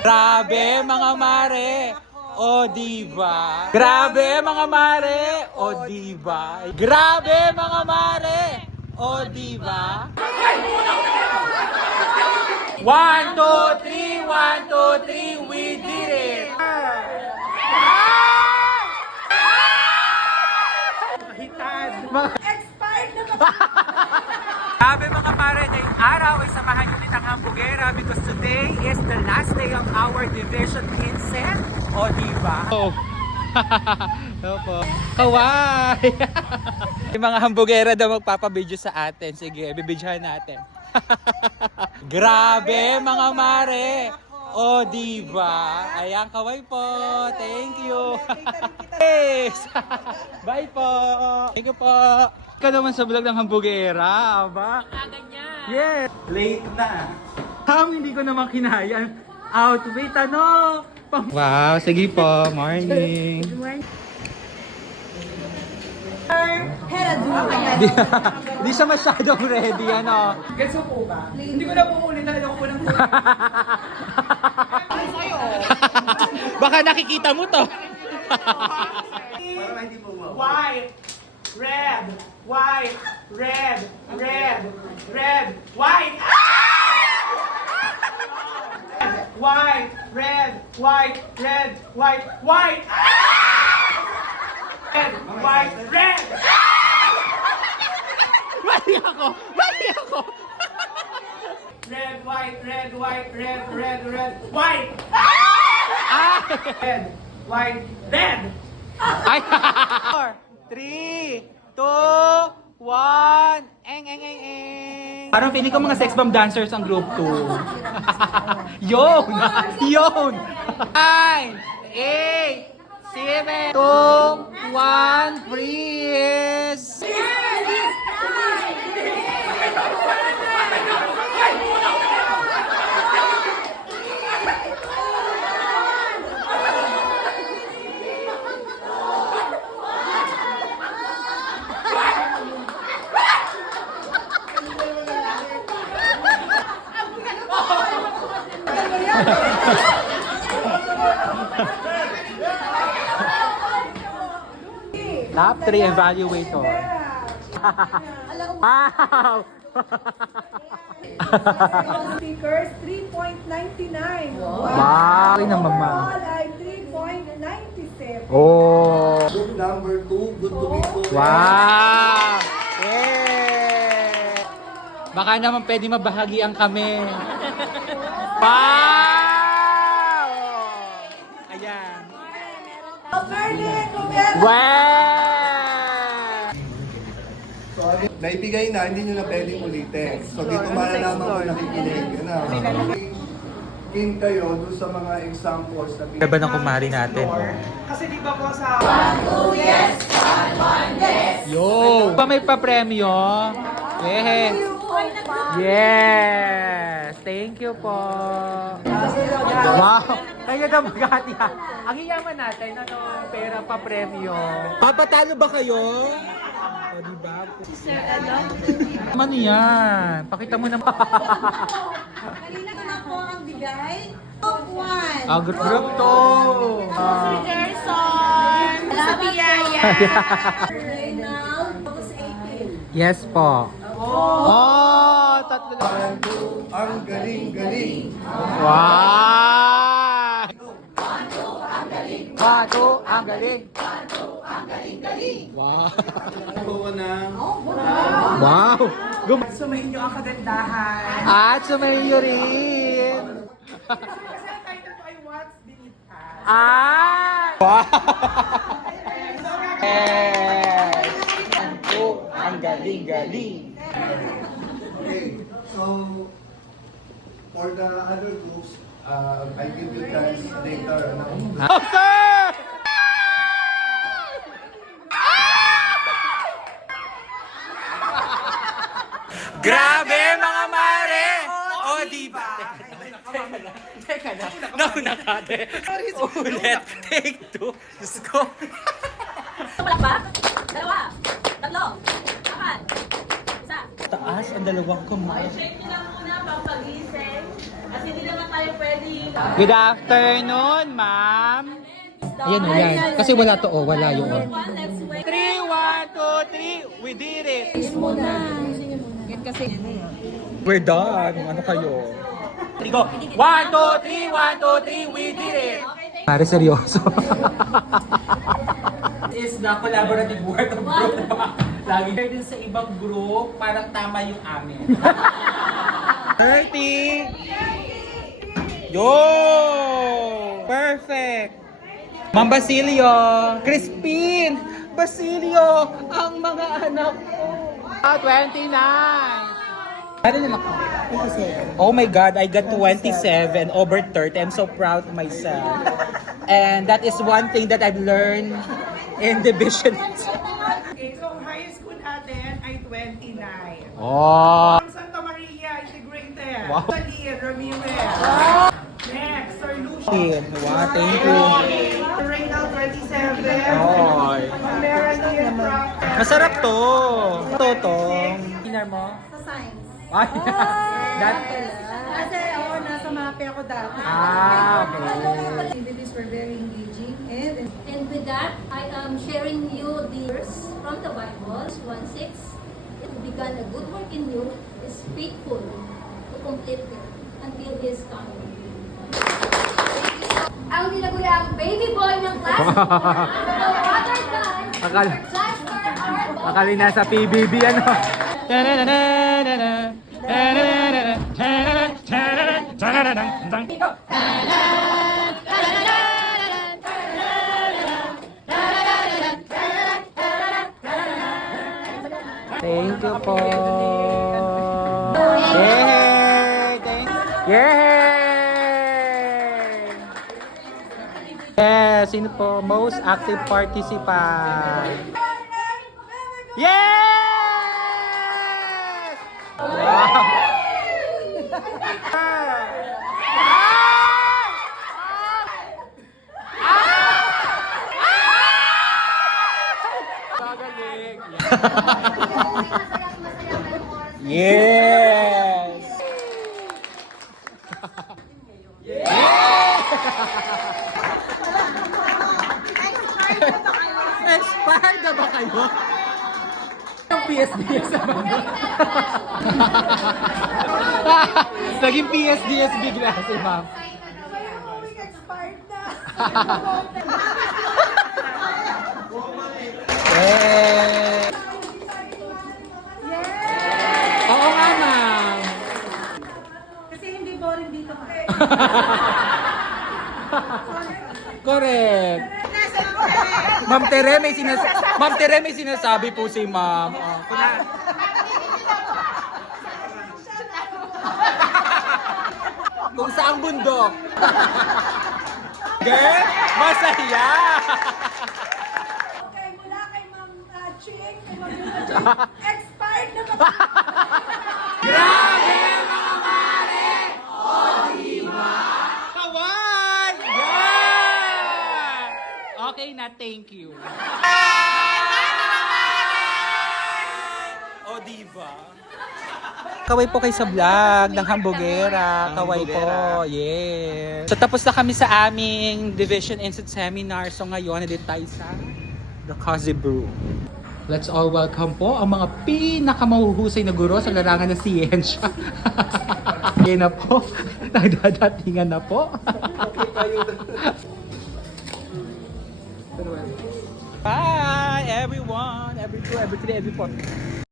Grabe mga mare! O diba? Grabe mga mare! O diba? Grabe mga mare! O diba? 1, 2, 3! 1, 2, 3! We did it! Expired na Grabe mga pare, ngayong araw ay samahan nyo din ang Hambugera because today is the last day of our Division 15. O diba? Oh. Opo. Kawai! Yung mga Hambugera daw magpapabidyo sa atin. Sige, bibidyohan natin. Grabe mga mare! O diba? Ayan, kaway po. Thank you. Yes. Bye po. Thank you po. Ka naman sa vlog ng Hambugera, aba? Yes. Late na. Hindi ko naman kinayan. Outfit, ano? Wow, sige po. Morning. Di siya masyadong ready, ano? Gets mo po ba? Hindi ko na po ulit talaga ko ng Baka nakikita mo to. White, red, white, red, red, red, white. White, red, white, red, white, white. Red, white, red. Mali ako! Mali ako! Red, white, red, white, red, red, red, white. Red, white, red. Ay! 4, 3, 2, 1, eng, eng, eng, eng. Parang feeling ko mga sex bomb dancers ang group 2. Yun! Yun! 9, 8, 7, 2, 1, freeze! Top 3 evaluator. Wow! Stickers, 3.99. Wow! Ay na mama. All ay 3.97. Oh! Group number 2, good to be po. Wow! Yeah! Baka naman pwede mabahagian kami. Wow! Ayan. Wow! So, naibigay na, hindi nyo na pwedeng ulitin. So, dito malalaman kung nakikinig. Yan na. King kayo doon sa mga examples na Diba ng kumari natin? Kasi di ba po sa... Yo! Pa may pa-premyo? Yes! Yes! Thank you po! Wow! Kaya na magati ha! Ang iyaman natin, ano, pera pa-premyo. Papatalo ba kayo? O diba? Ano yan? Pakita mo naman. Kanina ko na po ang bigay. Top 1. Group to! Gerson. Sa biyaya. Reynald. Tapos 18. Yes po. Oh! Tatlo lang. ang galing-galing. Wow! Pato ang galing. Wow! Kuha ng Wow! Sumayin niyo ang kagandahan. At sumayo rin. Kasi ang title ko ay What's Beneath Us. Wow! Yes! Ang galing-galing. Okay, so for the other groups, I give you guys later. Oh, sir! Grabe mga mare! O diba? Teka na. Nauna ka, te. Ulit. Take 2. Diyos ko. Palakpak? Dalawa. Tatlo. Apat. Isa. Taas ang dalawang kamay. Shake nyo lang muna pang pagising. At Kasi hindi naman tayo pwede. Good afternoon, ma'am. Ayan o, yan. Kasi wala to, oh. Wala yun. Let's wait. 3, 1, 2, 3. We did it. Yan kasi We're done. Ano kayo? Go. 1, 2, 3, 1, 2, 3. We did it. Pare, seryoso. Is the collaborative work of group. Lagi kayo din sa ibang group, parang tama yung amin. 30. Yo! Perfect! Ma'am Basilio! Crispin! Basilio! Ang mga anak ko! 29! Ano na ako? Oh my God, I got 27 over 30. I'm so proud of myself. And that is one thing that I've learned in division. Okay, so highest school natin ay 29. Oh! Ang Santa Maria Integrated. Wow. Salir Ramirez. Next, Sir Lucio. Wow, thank you. Reynald 27. Oy. Meron Masarap to. Totong. Dinar mo? sa science. Ay, that, Kasi ako, nasa MAPE ako dati. okay. Activities were very engaging and And with that, I am sharing you the verse from the Bible, 1:6. Who began a good work in you is faithful to complete it until His coming. Ang tinaguriang baby boy ng class, the water gun, Akala- Jasper R. Akali nasa PBB ano. Thank you po. Yay! Yay! Yes, sino po? Most active participant. Yes! Wow! Yes! Expired na ba kayo? Ang PSDS na ba? Naging PSDS bigla si ma'am. expired na. Yes! Oo nga, ma'am. Kasi hindi boring dito ka. Correct. Ma'am Tere, may sinasabi po si ma'am. Oh, kung saang bundok. Girl, masaya. Okay, mula kay Ma'am Ching, kay Ma'am expired na ba? Grabe, mga mare! O, diba? Kawan! Yeah! Okay na, thank you. O, diba? Kaway po kayo sa vlog ng Hambugera. Kaway po, yes. So, tapos na kami sa aming Division Instant Seminar. So, ngayon, nandito tayo sa The Cozy Brew. Let's all welcome po ang mga pinakamahuhusay na guro sa larangan ng siyensya. Yan na po. Nagdadatingan na po. Bye, everyone. Every 2, every 3, every 4.